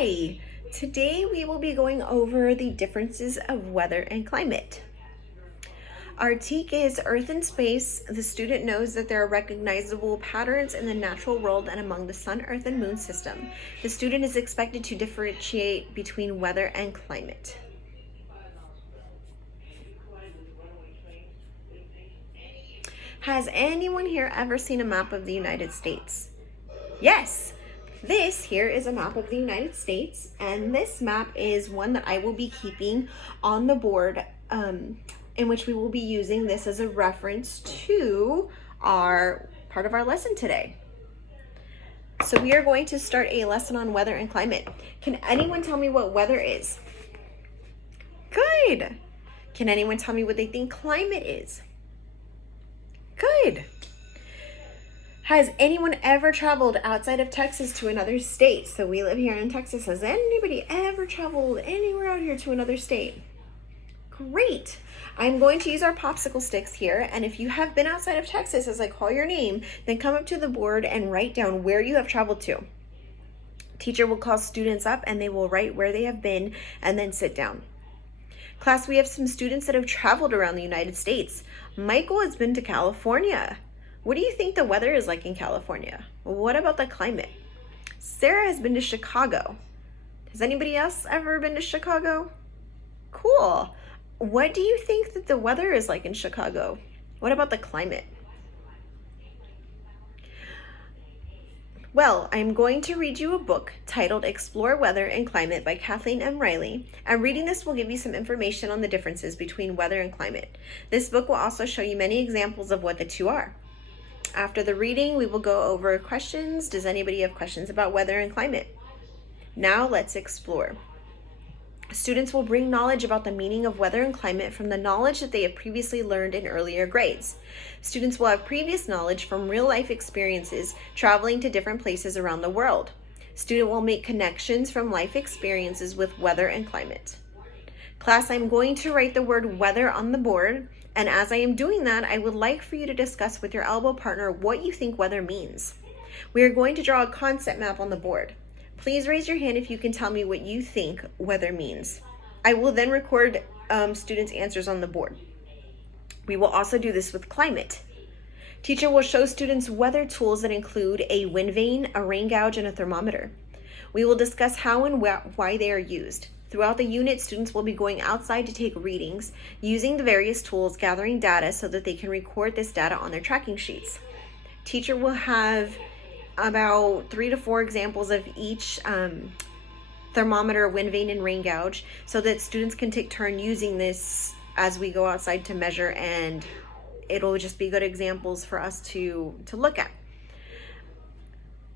Hi! Today we will be going over the differences of weather and climate. Our TEK is Earth and Space. The student knows that there are recognizable patterns in the natural world and among the Sun, Earth, and Moon system. The student is expected to differentiate between weather and climate. Has anyone here ever seen a map of the United States? Yes! This here is a map of the United States, and this map is one that I will be keeping on the board, in which we will be using this as a reference to our part of our lesson today. So we are going to start a lesson on weather and climate. Can anyone tell me what weather is? Good. Can anyone tell me what they think climate is? Good. Has anyone ever traveled outside of Texas to another state? So we live here in Texas. Has anybody ever traveled anywhere out here to another state? Great. I'm going to use our popsicle sticks here. And if you have been outside of Texas as I call your name, then come up to the board and write down where you have traveled to. Teacher will call students up and they will write where they have been and then sit down. Class, we have some students that have traveled around the United States. Michael has been to California. What do you think the weather is like in California? What about the climate? Sarah has been to Chicago. Has anybody else ever been to Chicago? Cool. What do you think that the weather is like in Chicago? What about the climate? Well, I'm going to read you a book titled Explore Weather and Climate by Kathleen M. Riley, and reading this will give you some information on the differences between weather and climate. This book will also show you many examples of what the two are. After the reading, we will go over questions. Does anybody have questions about weather and climate? Now let's explore. Students will bring knowledge about the meaning of weather and climate from the knowledge that they have previously learned in earlier grades. Students will have previous knowledge from real-life experiences traveling to different places around the world. Student will make connections from life experiences with weather and climate. Class, I'm going to write the word weather on the board, and as I am doing that, I would like for you to discuss with your elbow partner what you think weather means. We are going to draw a concept map on the board. Please raise your hand if you can tell me what you think weather means. I will then record students' answers on the board. We will also do this with climate. Teacher will show students weather tools that include a wind vane, a rain gauge, and a thermometer. We will discuss how and why they are used. Throughout the unit, students will be going outside to take readings, using the various tools, gathering data so that they can record this data on their tracking sheets. Teacher will have about 3 to 4 examples of each thermometer, wind vane, and rain gauge so that students can take turn using this as we go outside to measure, and it'll just be good examples for us to look at.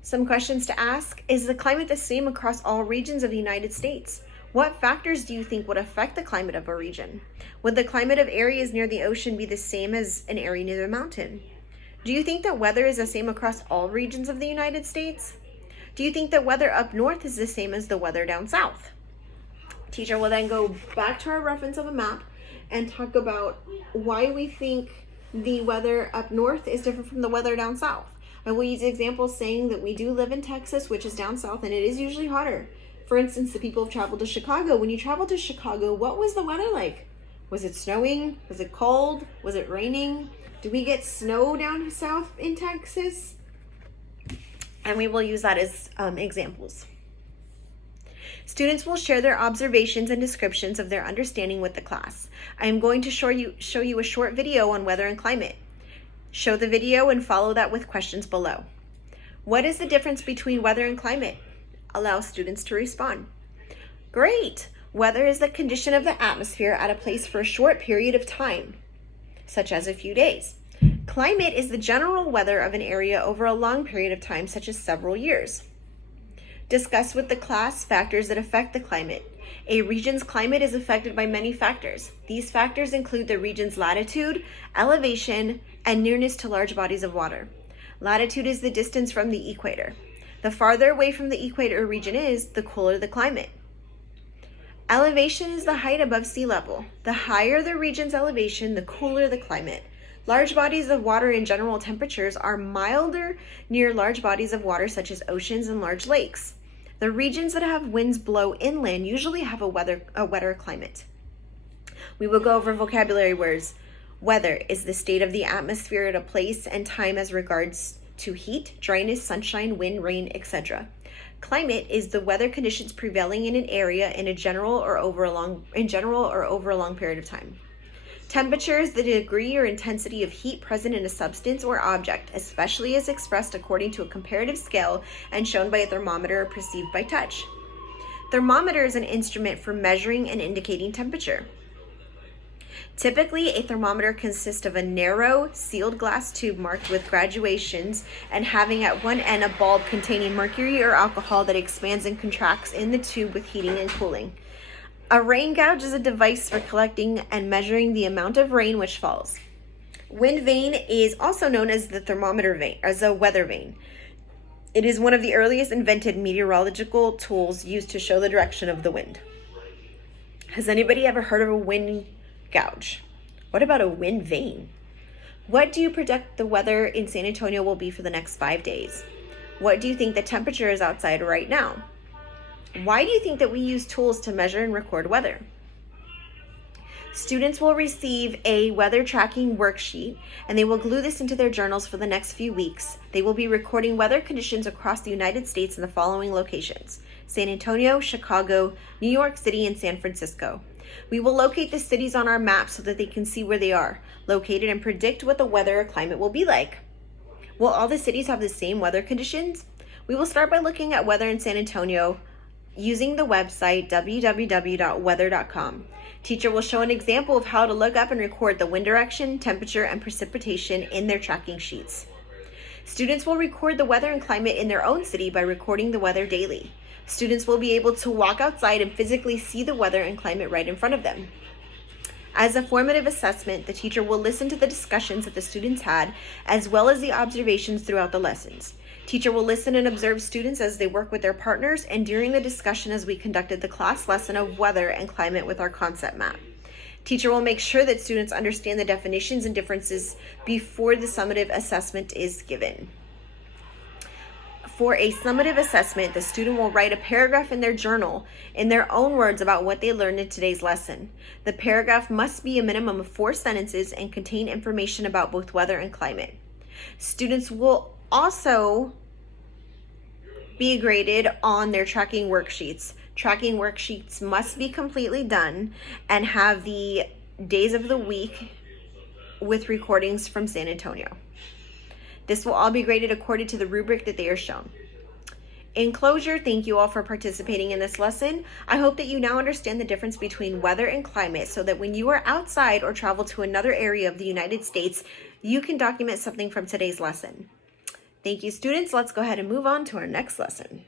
Some questions to ask. Is the climate the same across all regions of the United States? What factors do you think would affect the climate of a region? Would the climate of areas near the ocean be the same as an area near the mountain? Do you think that weather is the same across all regions of the United States? Do you think that weather up north is the same as the weather down south? Teacher will then go back to our reference of a map and talk about why we think the weather up north is different from the weather down south. I will use examples saying that we do live in Texas, which is down south, and it is usually hotter. For instance, the people have traveled to Chicago. When you traveled to Chicago, what was the weather like? Was it snowing? Was it cold? Was it raining? Do we get snow down south in Texas? And we will use that as examples. Students will share their observations and descriptions of their understanding with the class. I am going to show you a short video on weather and climate. Show the video and follow that with questions below. What is the difference between weather and climate? Allow students to respond. Great! Weather is the condition of the atmosphere at a place for a short period of time, such as a few days. Climate is the general weather of an area over a long period of time, such as several years. Discuss with the class factors that affect the climate. A region's climate is affected by many factors. These factors include the region's latitude, elevation, and nearness to large bodies of water. Latitude is the distance from the equator. The farther away from the equator region is, the cooler the climate. Elevation is the height above sea level. The higher the region's elevation, the cooler the climate. Large bodies of water in general temperatures are milder near large bodies of water such as oceans and large lakes. The regions that have winds blow inland usually have a wetter climate. We will go over vocabulary words. Weather is the state of the atmosphere at a place and time as regards to heat, dryness, sunshine, wind, rain, etc. Climate is the weather conditions prevailing in an area in general or over a long period of time. Temperature is the degree or intensity of heat present in a substance or object, especially as expressed according to a comparative scale and shown by a thermometer or perceived by touch. Thermometer is an instrument for measuring and indicating temperature. Typically, a thermometer consists of a narrow, sealed glass tube marked with graduations and having at one end a bulb containing mercury or alcohol that expands and contracts in the tube with heating and cooling. A rain gauge is a device for collecting and measuring the amount of rain which falls. Wind vane is also known as the thermometer vane, as a weather vane. It is one of the earliest invented meteorological tools used to show the direction of the wind. Has anybody ever heard of a wind gauge? What about a wind vane? What do you predict the weather in San Antonio will be for the next 5 days? What do you think the temperature is outside right now? Why do you think that we use tools to measure and record weather? Students will receive a weather tracking worksheet, and they will glue this into their journals for the next few weeks. They will be recording weather conditions across the United States in the following locations: San Antonio, Chicago, New York City, and San Francisco. We will locate the cities on our map so that they can see where they are located and predict what the weather or climate will be like. Will all the cities have the same weather conditions? We will start by looking at weather in San Antonio using the website www.weather.com. Teacher will show an example of how to look up and record the wind direction, temperature, and precipitation in their tracking sheets. Students will record the weather and climate in their own city by recording the weather daily. Students will be able to walk outside and physically see the weather and climate right in front of them. As a formative assessment, the teacher will listen to the discussions that the students had, as well as the observations throughout the lessons. Teacher will listen and observe students as they work with their partners and during the discussion as we conducted the class lesson of weather and climate with our concept map. Teacher will make sure that students understand the definitions and differences before the summative assessment is given. For a summative assessment, the student will write a paragraph in their journal in their own words about what they learned in today's lesson. The paragraph must be a minimum of 4 sentences and contain information about both weather and climate. Students will also be graded on their tracking worksheets. Tracking worksheets must be completely done and have the days of the week with recordings from San Antonio. This will all be graded according to the rubric that they are shown. In closure, thank you all for participating in this lesson. I hope that you now understand the difference between weather and climate so that when you are outside or travel to another area of the United States, you can document something from today's lesson. Thank you, students. Let's go ahead and move on to our next lesson.